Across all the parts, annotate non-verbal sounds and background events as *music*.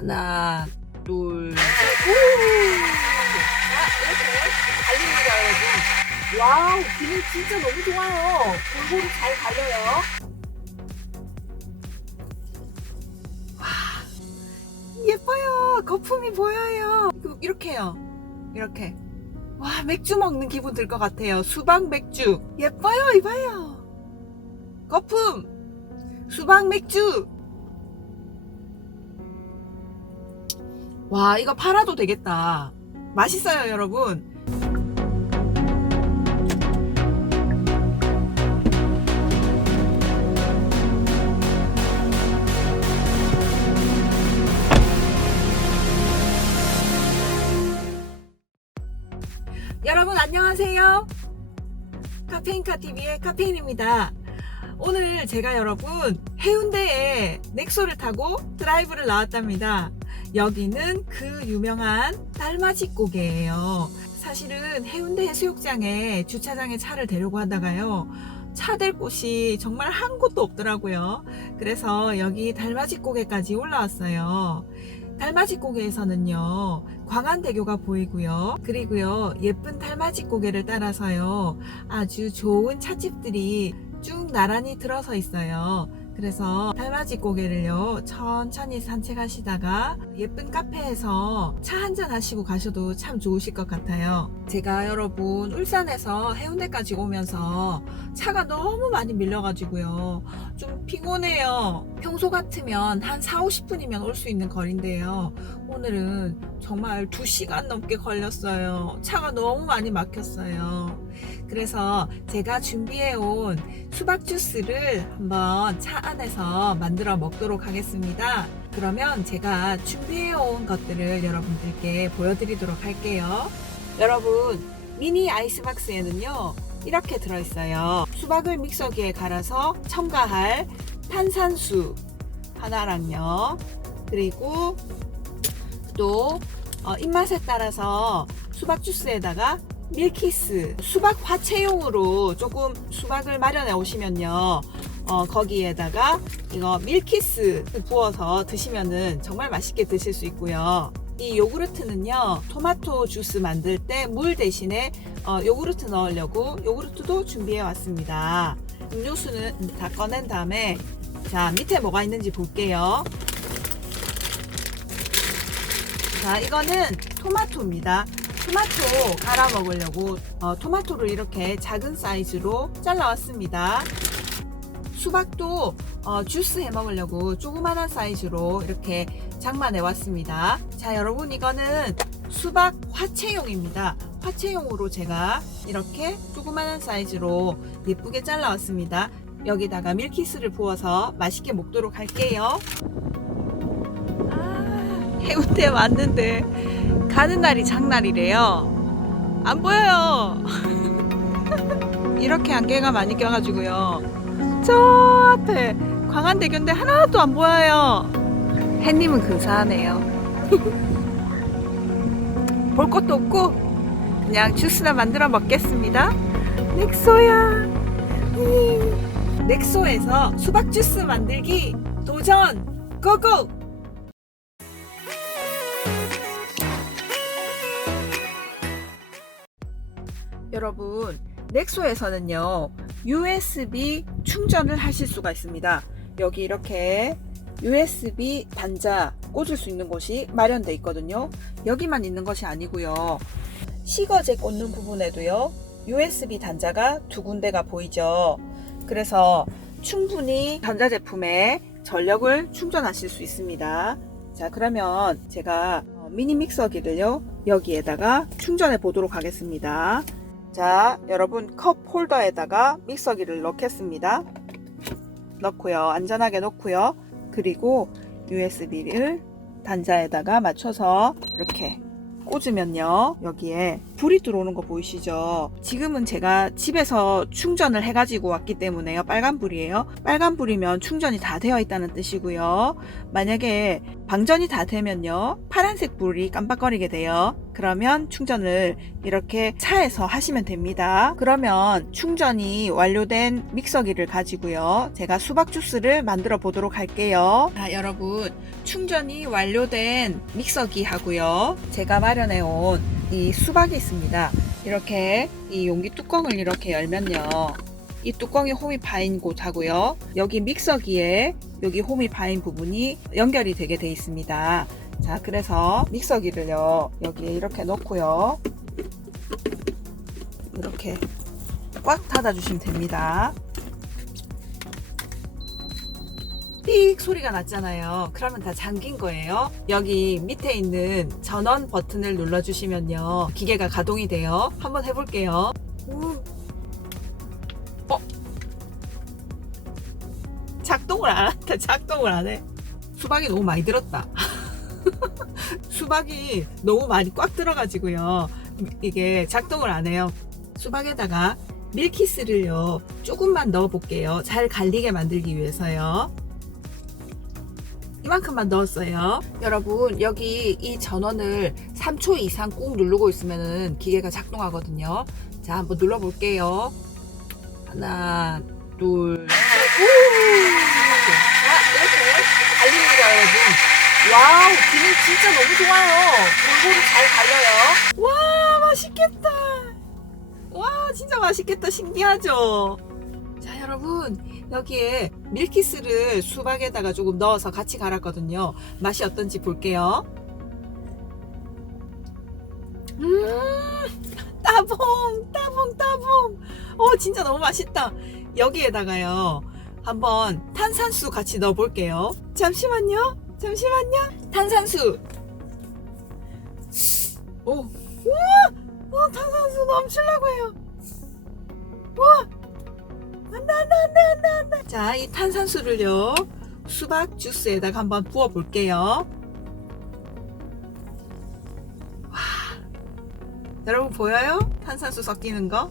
하나, 둘, 셋. 이렇게 달립니다, 여러분. 와우, 기능 진짜 너무 좋아요. 골고루 잘 달려요. 와, 예뻐요. 거품이 보여요. 이렇게요. 이렇게. 와, 맥주 먹는 기분 들 것 같아요. 수박 맥주. 예뻐요, 이봐요. 거품. 수박 맥주. 와, 이거 팔아도 되겠다. 맛있어요, 여러분. 여러분, 안녕하세요. 카페인카 TV의 카페인입니다. 오늘 제가 여러분 해운대에 넥소를 타고 드라이브를 나왔답니다. 여기는 그 유명한 달맞이 고개예요. 사실은 해운대 해수욕장에 주차장에 차를 대려고 하다가요. 차댈 곳이 정말 한 곳도 없더라고요. 그래서 여기 달맞이 고개까지 올라왔어요. 달맞이 고개에서는요, 광안대교가 보이고요. 그리고요, 예쁜 달맞이 고개를 따라서요, 아주 좋은 찻집들이 쭉 나란히 들어서 있어요. 그래서 달맞이 고개를요 천천히 산책하시다가 예쁜 카페에서 차 한잔 하시고 가셔도 참 좋으실 것 같아요. 제가 여러분 울산에서 해운대까지 오면서 차가 너무 많이 밀려가지고요 좀 피곤해요. 평소 같으면 한 4, 50분이면 올 수 있는 거리인데요. 오늘은 정말 2시간 넘게 걸렸어요. 차가 너무 많이 막혔어요. 그래서 제가 준비해온 수박 주스를 한번 차 안에서 만들어 먹도록 하겠습니다. 그러면 제가 준비해온 것들을 여러분들께 보여드리도록 할게요. 여러분, 미니 아이스박스에는요, 이렇게 들어있어요. 수박을 믹서기에 갈아서 첨가할 탄산수 하나랑요. 그리고 또 어, 입맛에 따라서 수박 주스에다가 밀키스 수박 화채용으로 조금 수박을 마련해 오시면요. 어, 거기에다가 이거 밀키스 부어서 드시면은 정말 맛있게 드실 수 있고요. 이 요구르트는요 토마토 주스 만들 때 물 대신에 어, 요구르트 넣으려고 요구르트도 준비해 왔습니다. 음료수는 다 꺼낸 다음에 자 밑에 뭐가 있는지 볼게요 자 이거는 토마토입니다 토마토 갈아 먹으려고 어, 토마토를 이렇게 작은 사이즈로 잘라왔습니다. 수박도 어, 주스 해 먹으려고 조그만한 사이즈로 이렇게 장만해 왔습니다. 자 여러분 이거는 수박 화채용입니다. 화채용으로 제가 이렇게 조그만한 사이즈로 예쁘게 잘라왔습니다. 여기다가 밀키스를 부어서 맛있게 먹도록 할게요. 아, 해운대 왔는데 가는 날이 장날이래요. 안 보여요. *laughs* 이렇게 안개가 많이 껴가지고요. 저 앞에 광안대교인데 하나도 안 보여요. 햇님은 근사하네요. *laughs* 볼 것도 없고 그냥 주스나 만들어 먹겠습니다. 넥소야. 음. 넥소에서 수박 주스 만들기 도전 고고! 여러분, 넥소에서는요, USB 충전을 하실 수가 있습니다. 여기 이렇게 USB 단자 꽂을 수 있는 곳이 마련되어 있거든요. 여기만 있는 것이 아니고요. 시거제 꽂는 부분에도요, USB 단자가 두 군데가 보이죠. 그래서 충분히 전자제품에 전력을 충전하실 수 있습니다. 자, 그러면 제가 어, 미니 믹서기를요, 여기에다가 충전해 보도록 하겠습니다. 자, 여러분 컵 홀더에다가 믹서기를 넣겠습니다. 넣고요. 안전하게 넣고요. 그리고 USB를 단자에다가 맞춰서 이렇게 꽂으면요. 여기에 불이 들어오는 거 보이시죠? 지금은 제가 집에서 충전을 해가지고 왔기 때문에요. 빨간 불이에요. 빨간 불이면 충전이 다 되어 있다는 뜻이고요. 만약에 방전이 다 되면요. 파란색 불이 깜빡거리게 돼요. 그러면 충전을 이렇게 차에서 하시면 됩니다. 그러면 충전이 완료된 믹서기를 가지고요. 제가 수박 주스를 만들어 보도록 할게요. 자, 여러분. 충전이 완료된 믹서기 하고요. 제가 마련해 온 이 수박이 있습니다. 이렇게 이 용기 뚜껑을 이렇게 열면요. 이 뚜껑이 홈이 파인 곳하고요. 여기 믹서기에 여기 홈이 파인 부분이 연결이 되게 돼 있습니다. 자, 그래서 믹서기를요. 여기에 이렇게 넣고요. 이렇게 꽉 닫아 주시면 됩니다. 삑 소리가 났잖아요. 그러면 다 잠긴 거예요. 여기 밑에 있는 전원 버튼을 눌러주시면요. 기계가 가동이 돼요. 한번 해볼게요. 우. 어? 작동을 안 한다. 작동을 안 해. 수박이 너무 많이 들었다. *laughs* 수박이 너무 많이 꽉 들어가지고요. 이게 작동을 안 해요. 수박에다가 밀키스를요. 조금만 넣어 볼게요. 잘 갈리게 만들기 위해서요. 이만큼만 넣었어요. 여러분, 여기 이 전원을 3초 이상 꾹 누르고 있으면 기계가 작동하거든요. 자, 한번 눌러 볼게요. 하나, 둘, 셋. 오! 자, 이렇게 갈립니다, 여러분. 와우, 기능 진짜 너무 좋아요. 골고루 잘 갈려요. 와, 맛있겠다. 와, 진짜 맛있겠다. 신기하죠? 자, 여러분. 여기에 밀키스를 수박에다가 조금 넣어서 같이 갈았거든요. 맛이 어떤지 볼게요. 음, 따봉, 따봉, 따봉. 어, 진짜 너무 맛있다. 여기에다가요. 한번 탄산수 같이 넣어 볼게요. 잠시만요. 잠시만요. 탄산수. 오, 우와! 어, 탄산수 넘치려고 해요. 자 이 탄산수를요 수박 주스에다가 한번 부어 볼게요. 와 여러분 보여요? 탄산수 섞이는 거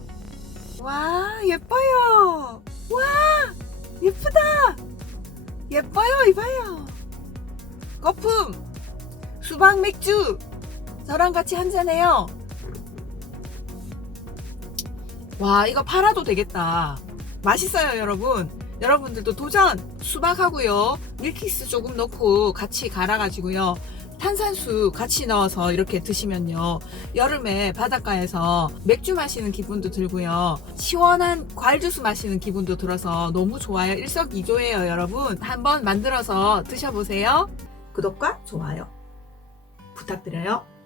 와 예뻐요. 와 예쁘다. 예뻐요 이봐요. 거품 수박 맥주 저랑 같이 한잔해요. 와 이거 팔아도 되겠다. 맛있어요, 여러분. 여러분들도 도전! 수박하고요. 밀키스 조금 넣고 같이 갈아가지고요. 탄산수 같이 넣어서 이렇게 드시면요. 여름에 바닷가에서 맥주 마시는 기분도 들고요. 시원한 과일 주스 마시는 기분도 들어서 너무 좋아요. 일석이조예요, 여러분. 한번 만들어서 드셔보세요. 구독과 좋아요 부탁드려요.